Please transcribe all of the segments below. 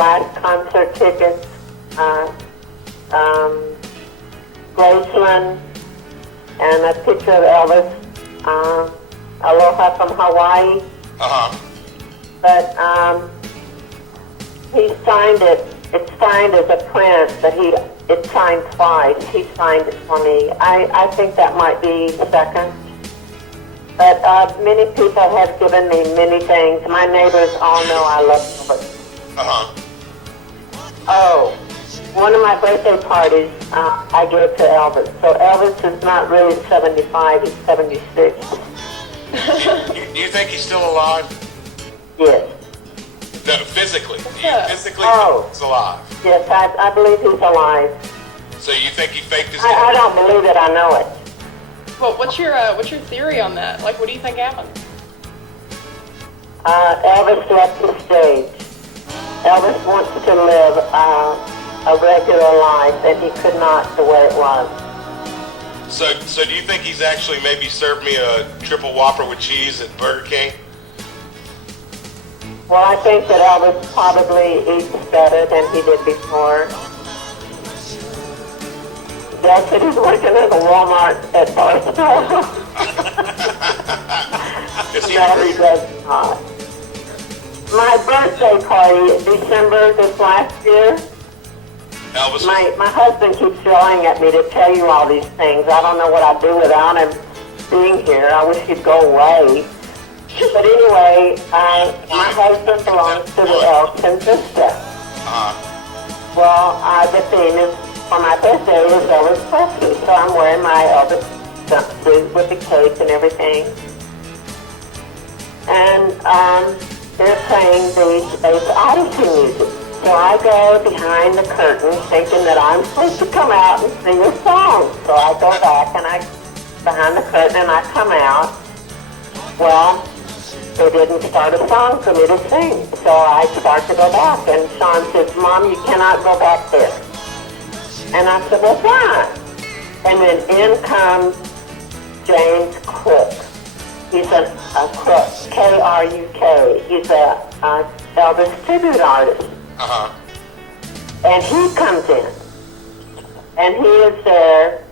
last concert tickets, Graceland, and a picture of Elvis, Aloha from Hawaii. But he signed it. It's signed as a print, but it's signed twice. He signed it for me. I think that might be second. But many people have given me many things. My neighbors all know I love Elvis. Oh, one of my birthday parties, I gave to Elvis. So Elvis is not really 75, he's 76. Do you think he's still alive? Yes. No, physically. Do you physically Oh. think he's alive? Yes, I believe he's alive. So you think he faked his I don't believe it, I know it. Well, what's your theory on that? Like, what do you think happened? Elvis left the stage. Elvis wants to live a regular life, and he could not the way it was. So do you think he's actually maybe served me a triple Whopper with cheese at Burger King? Well, I think that Elvis probably eats better than he did before. Dad said he's working at a Walmart at Barstow. No, he does not. My birthday party, December this last year, Elvis. my husband keeps yelling at me to tell you all these things. I don't know what I'd do without him being here. I wish he'd go away. But anyway, my husband belongs to the Elks in Vista. Well, the theme is, for my birthday is Elvis Presley, so I'm wearing my Elvis jumpsuit with the cake and everything. And they're playing the Space Odyssey music. So I go behind the curtain thinking that I'm supposed to come out and sing a song. So I go back and I behind the curtain and I come out. Well, they didn't start a song for me to sing. So I start to go back and Sean says, Mom, you cannot go back there. And I said, well, why? And then in comes James Crook. He's a Crook, K-R-U-K. He's a Elvis tribute artist. And he comes in. And he is there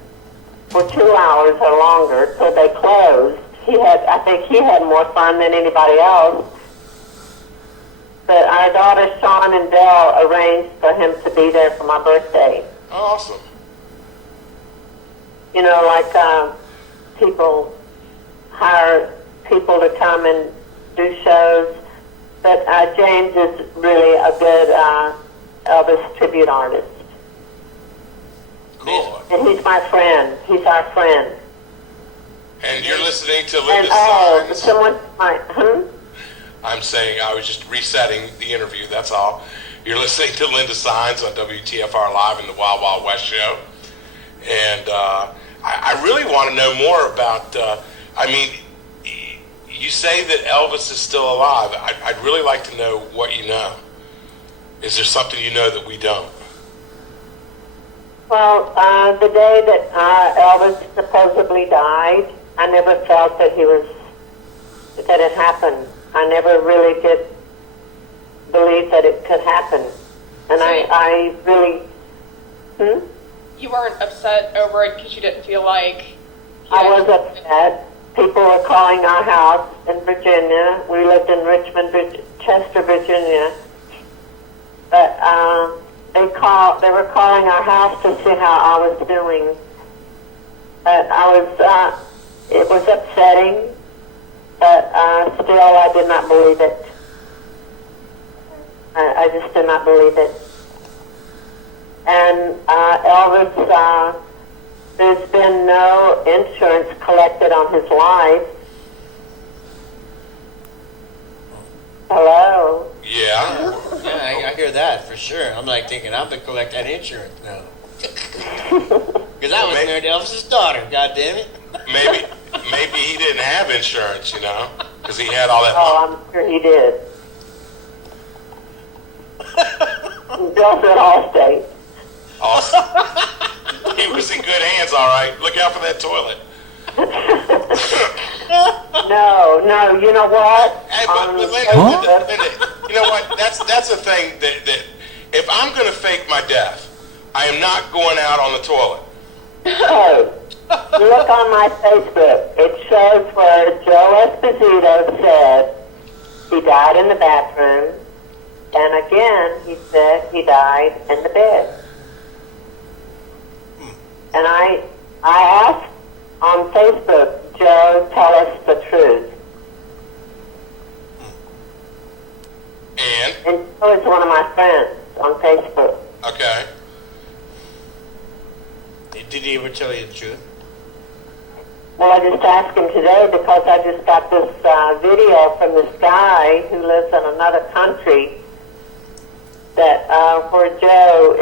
for 2 hours or longer till they closed. I think he had more fun than anybody else. But our daughter Sean and Dell arranged for him to be there for my birthday. Awesome. You know, like people hire people to come and do shows. But James is really a good Elvis tribute artist. Cool. And he's my friend. He's our friend. And you're listening to And Linda Saenz. someone might, I'm saying I was just resetting the interview, that's all. You're listening to Linda Saenz on WTFR Live in the Wild Wild West show. And I really want to know more about, you say that Elvis is still alive. I'd really like to know what you know. Is there something you know that we don't? Well, the day that Elvis supposedly died, I never felt that that it happened. I never really did believe that it could happen. And I really, You weren't upset over it because you didn't feel like... I was upset. People were calling our house in Virginia. We lived in Chester, Virginia. But they were calling our house to see how I was doing. But it was upsetting, but still I did not believe it. I just did not believe it. And Elvis, there's been no insurance collected on his life. Hello? Yeah. Yeah, I hear that for sure. I'm like thinking I'm going to collect that insurance now. Because I was married to Elvis's daughter, God damn it. Maybe he didn't have insurance, you know, because he had all that money. I'm sure he did. Bill said Allstate. Awesome. He was in good hands, all right. Look out for that toilet. No, you know what? Hey, but Linda, you know what? That's a thing that if I'm going to fake my death, I am not going out on the toilet. Hey, look on my Facebook. It shows where Joe Esposito said he died in the bathroom, and again he said he died in the bed. And I asked on Facebook, Joe, tell us the truth. And Joe is one of my friends on Facebook. Okay. Did he ever tell you the truth? Well, I just asked him today because I just got this video from this guy who lives in another country that where Joe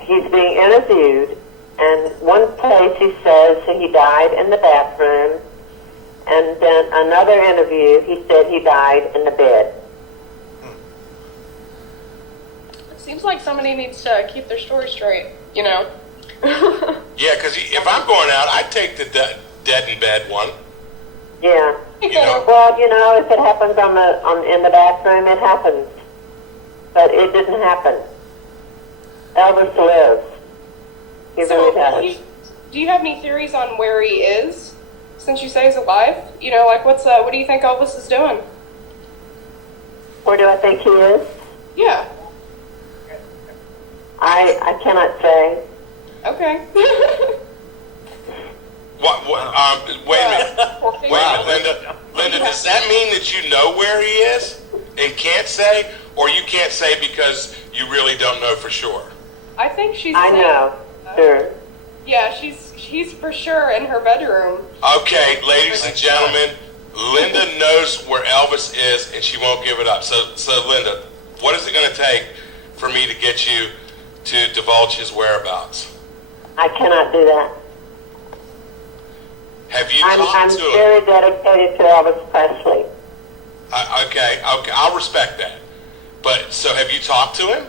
he's being interviewed, and one place he says he died in the bathroom, and then another interview he said he died in the bed. It seems like somebody needs to keep their story straight, you know? Yeah, because if I'm going out, I'd take the dead in bed one. Yeah. You know? Well, you know, if it happens in the bathroom, it happens. But it didn't happen. Elvis lives. He really does. Do you have any theories on where he is, since you say he's alive? You know, like what do you think Elvis is doing? Where do I think he is? Yeah. I cannot say. Okay. Wait a minute, Linda. Linda, does that mean that you know where he is and can't say, or you can't say because you really don't know for sure? I think she's. I know. Sure. Yeah, she's for sure in her bedroom. Okay, ladies and gentlemen, Linda knows where Elvis is, and she won't give it up. So Linda, what is it going to take for me to get you to divulge his whereabouts? I cannot do that. Have you I'm talked to him? very dedicated to Elvis Presley. Okay, I'll respect that. But, so have you talked to him?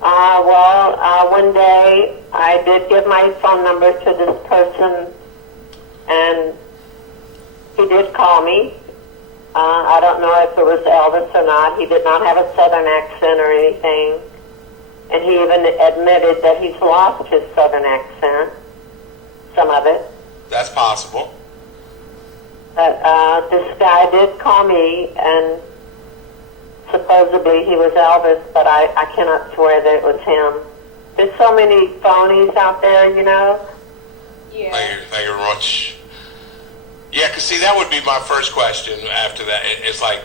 One day I did give my phone number to this person, and he did call me. I don't know if it was Elvis or not. He did not have a southern accent or anything. And he even admitted that he's lost his southern accent, some of it. That's possible. But this guy did call me, and supposedly he was Elvis, but I cannot swear that it was him. There's so many phonies out there, you know. Yeah. Thank you very much. Yeah, because see, that would be my first question after that. It's like,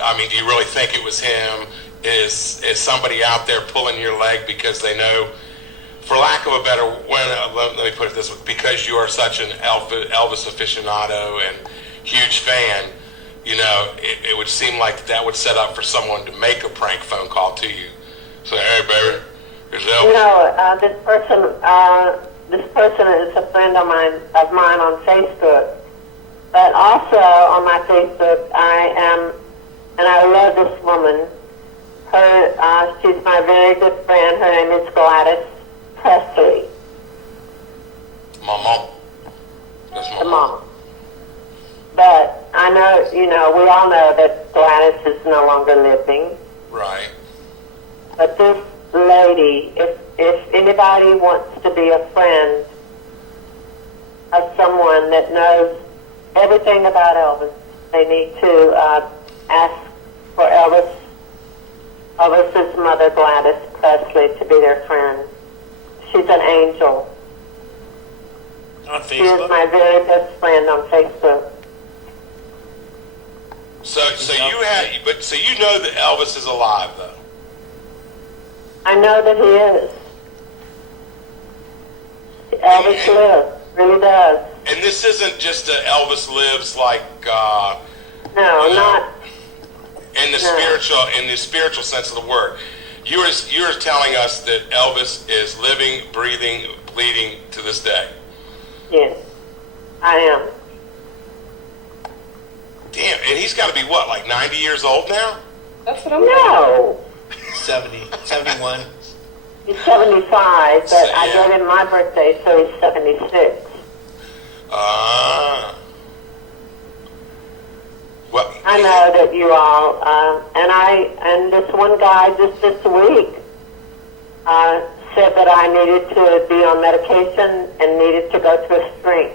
I mean, do you really think it was him? Is somebody out there pulling your leg because they know, for lack of a better, let me put it this way, because you are such an Elvis aficionado and huge fan, you know, it would seem like that would set up for someone to make a prank phone call to you. Say, hey, baby, here's Elvis. You know, this person is a friend of mine on Facebook. But also on my Facebook, and I love this woman. She's my very good friend. Her name is Gladys Presley. My mom. That's my The mom. But I know, you know, we all know that Gladys is no longer living. Right. But this lady, if anybody wants to be a friend of someone that knows everything about Elvis, they need to ask for Elvis's mother, Gladys Presley, to be their friend. She's an angel. On She is Facebook? my very best friend on Facebook. So you know that Elvis is alive, though. I know that he is. Elvis lives, really does. And this isn't just a Elvis lives like No, you know, not. in the spiritual sense of the word. You are telling us that Elvis is living, breathing, bleeding to this day. Yes, I am. Damn, and he's got to be what, like 90 years old now? That's what I'm thinking. No, 71. he's 75, but I Yeah. gave him my birthday, so he's 76. Well, I I know that you all, and this one guy just this week said that I needed to be on medication and needed to go to a shrink.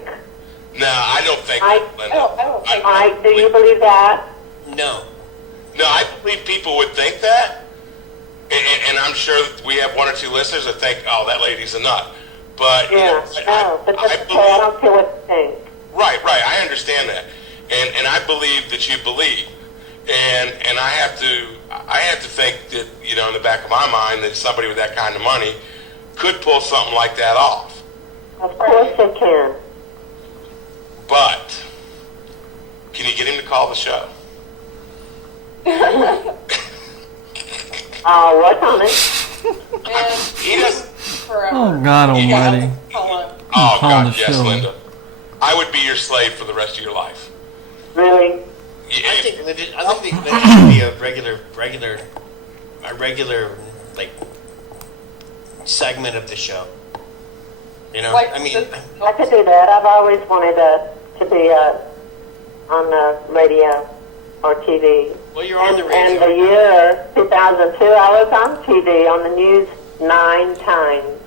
No, I don't think that, Linda. I don't think Do you believe that? No. No, I believe people would think that, and I'm sure that we have one or two listeners that think, "Oh, that lady's a nut." But Yeah, but that's okay. I don't care what you think. Right. I understand that, and I believe that you believe, and I have to think that in the back of my mind that somebody with that kind of money could pull something like that off. Of course they can. But can you get him to call the show? I'll work on it. And He doesn't. forever. Oh, God almighty. Hold on. Oh Call God, the yes, show. Linda. I would be your slave for the rest of your life. Really? Yeah, I think Linda should be a regular like segment of the show. Like I mean, I could do that. I've always wanted to be on the radio or TV. well, you're on the And the radio. year 2002, I was on TV on the news 9 times.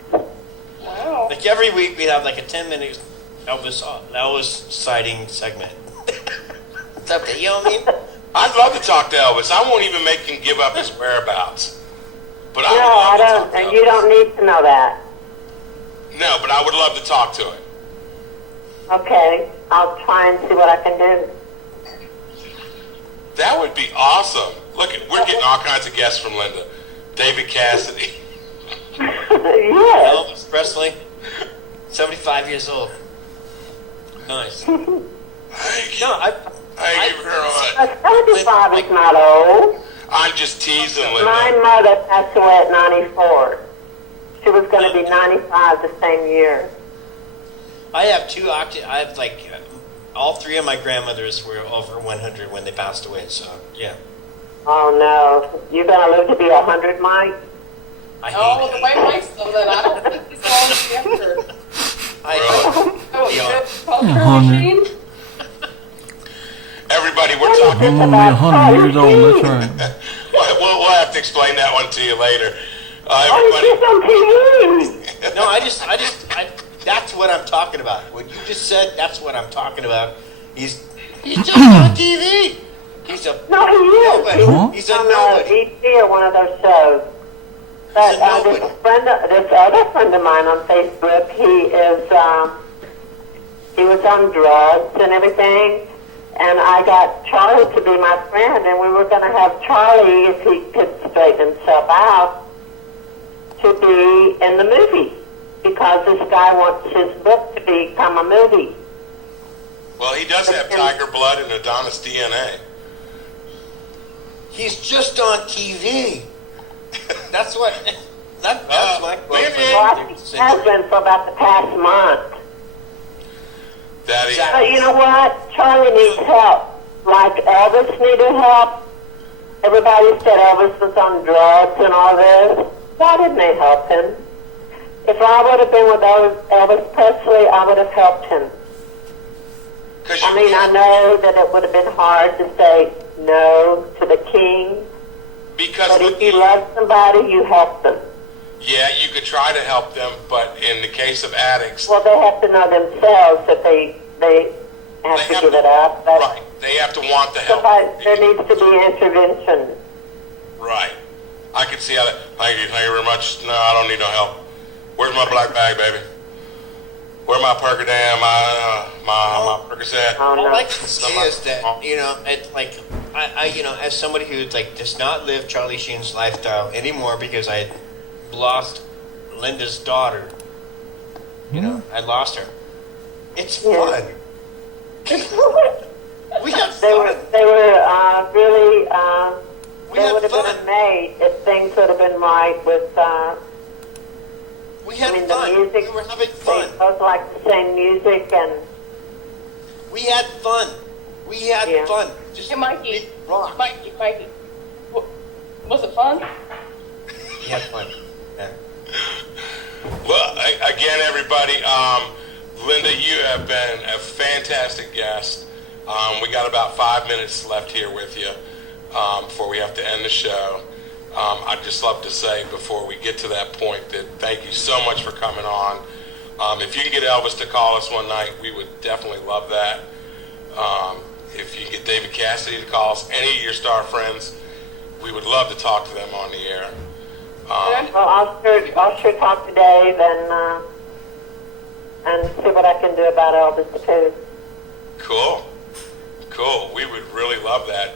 Wow. Like every week, we have like a 10-minute Elvis sighting segment. What's up, you know what I mean? I'd love to talk to Elvis. I won't even make him give up his whereabouts. But No, I would I love to don't. talk to And Elvis. you don't need to know that. No, but I would love to talk to him. Okay, I'll try and see what I can do. That would be awesome. Look, we're getting all kinds of guests from Linda. David Cassidy. Yes. Elvis Presley, 75 years old. Nice. Thank you. Thank you very much. 75 is not old. I'm just teasing, My Linda. mother passed away at 94. She was going to be 95 the same year. I have all three of my grandmothers were over 100 when they passed away. So yeah, Oh no, you're going to live to be 100, Mike? I hate Oh, it. the way Mike's done that, I don't think he's going to be after. I Oh, Yeah. the culture 100. machine? Everybody, we're talking. I'm only 100 years old, that's right. We'll have to explain that one to you later. Oh, Everybody, she's on TV! No, that's what I'm talking about. What you just said, that's what I'm talking about. He's just on TV. He's a No, he is. nobody. Huh? He's a on nobody. ET or one of those shows. But He's a nobody. this other friend of mine on Facebook, he was on drugs and everything, and I got Charlie to be my friend, and we were going to have Charlie, if he could straighten himself out, to be in the movie, because this guy wants his book to become a movie. well, he does have tiger blood and Adonis DNA. He's just on TV. That's what. That's my wait a quote. minute. Well, I think he has been for about the past month. That is. But you know what? Charlie needs help. Like Elvis needed help. Everybody said Elvis was on drugs and all this. Why didn't they help him? If I would have been with Elvis Presley, I would have helped him. I mean, I know that it would have been hard to say no to the king, Because but if you love somebody, you help them. yeah, you could try to help them, but in the case of addicts, Well, they have to know themselves that they have to give it up. But right? They have to want the help. there needs to be intervention. Right. I can see how that. Thank you very much. No, I don't need no help. Where's my black bag, baby? Where my Percodam? My Percocet? Oh, All no. I can say is that I as somebody who does not live Charlie Sheen's lifestyle anymore because I lost Linda's daughter. I lost her. It's fun. We had They fun. were really, We they had would have fun. been made if things would have been right with, We had I mean, fun. the music. We were having They fun. both like the same music, and We had fun. We had Yeah. fun. Just Hey, Mikey. rock. Mikey. Was it fun? We had fun. Yeah. Well, again, everybody, Linda, you have been a fantastic guest. We got about 5 minutes left here with you before we have to end the show. I'd just love to say before we get to that point that thank you so much for coming on. If you can get Elvis to call us one night, we would definitely love that. If you can get David Cassidy to call us, any of your star friends, we would love to talk to them on the air. Well, I'll sure talk to Dave and see what I can do about Elvis too. Cool. We would really love that.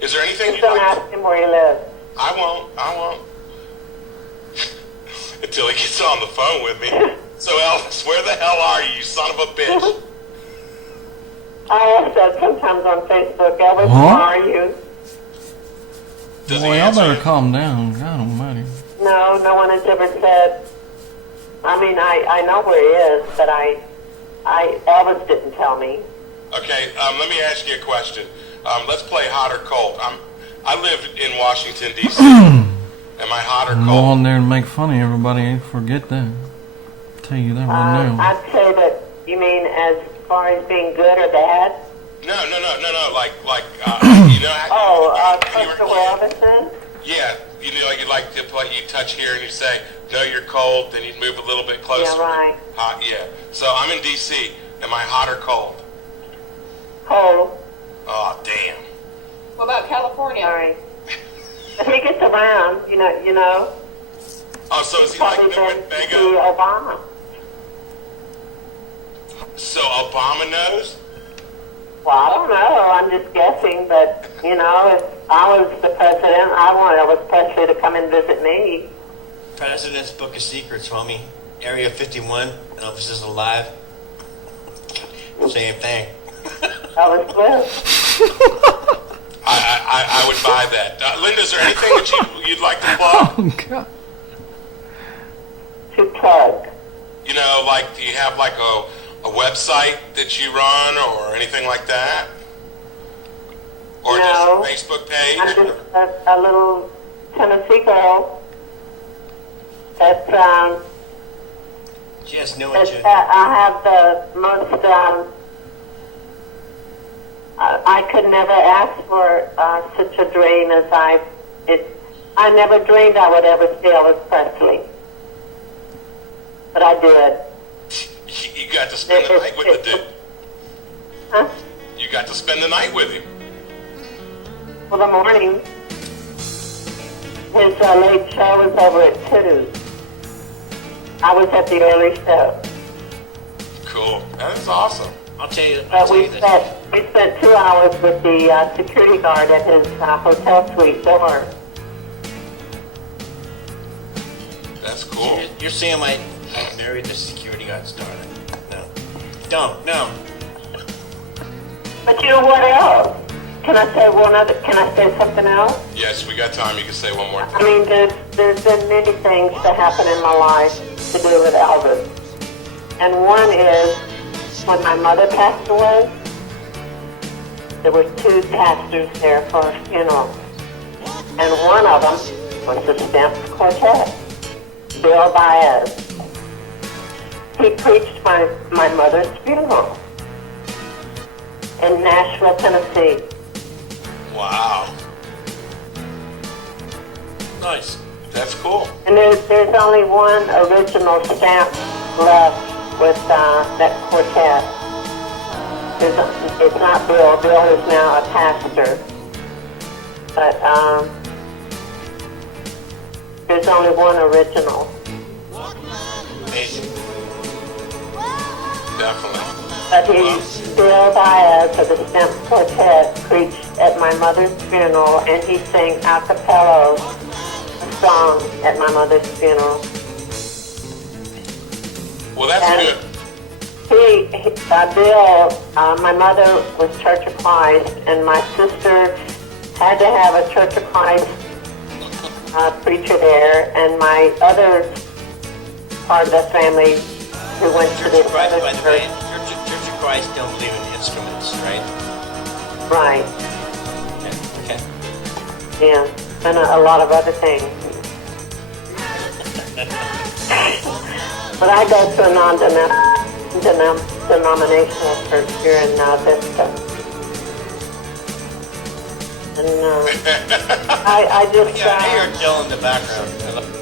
Is there anything Just you'd don't like ask him where he lives. I won't. Until he gets on the phone with me. So Elvis, where the hell are you son of a bitch? I ask that sometimes on Facebook, Elvis, Huh? where are you? Does he Boy, y'all answer better you? calm down. God almighty. No, no one has ever said. I mean, I know where he is, but Elvis didn't tell me. Okay, let me ask you a question. Let's play hot or cold. I live in Washington, D.C. Am I hot or Go cold? on there and make fun of everybody. Forget that. Tell you that right now. I'd say that you mean as far as being good or bad. No. Like you know. Close to where Elvis is? Yeah, you know, like to play. You touch here and you say, "No, you're cold." Then you move a little bit closer. Yeah, right. Hot. Yeah. So I'm in D.C. Am I hot or cold? Cold. Oh, damn. What about California? Sorry. But he gets around, you know. Oh, so is He's he like probably the been Winnebago? to Obama. So Obama knows? Well, I don't know. I'm just guessing, but, if I was the president, I want Elvis Presley to come and visit me. President's Book of Secrets, homie. Area 51. Elvis is alive. Same thing. Elvis lives. I would buy that. Linda, is there anything that you'd like to plug? Oh, God. To plug. You know, like, do you have like a website that you run or anything like that? Or No. just a Facebook page? I'm just a little Tennessee girl that's, She has no that's agenda. I have the most, I could never ask for such a dream as I never dreamed I would ever see Elvis Presley. But I did. You got to spend the night with the dude. Huh? You got to spend the night with him. Well, the morning, his late show was over at 2. I was at the early show. Cool. That's awesome. I'll tell you But we this. spent 2 hours with the security guard at his hotel suite door. That's cool. You're saying I married the security guard's daughter. No. Don't. No. But you know what else? Can I say something else? Yes, we got time. You can say one more I thing. mean, there's been many things that happen in my life to do with Elvis. And one is, when my mother passed away, there were 2 pastors there for a funeral. And one of them was the Saenz Quartet, Bill Baez. He preached my mother's funeral in Nashville, Tennessee. Wow. Nice. That's cool. And there's only one original stamp left with that quartet. It's not Bill. Bill is now a pastor. But there's only one original. Amazing. Definitely. But Bill Baez of the Stamp Quartet preached at my mother's funeral, and he sang a cappella a song at my mother's funeral. Well, that's And good. Bill, my mother was Church of Christ, and my sister had to have a Church of Christ preacher there, and my other part of the family who went to Church this of Christ, other by the way, church. Church of Christ don't believe in instruments, right? Right, Okay. yeah, and a lot of other things. But I go to a non-denominational church here in Vista. And I just Yeah, I hear Jill in the background.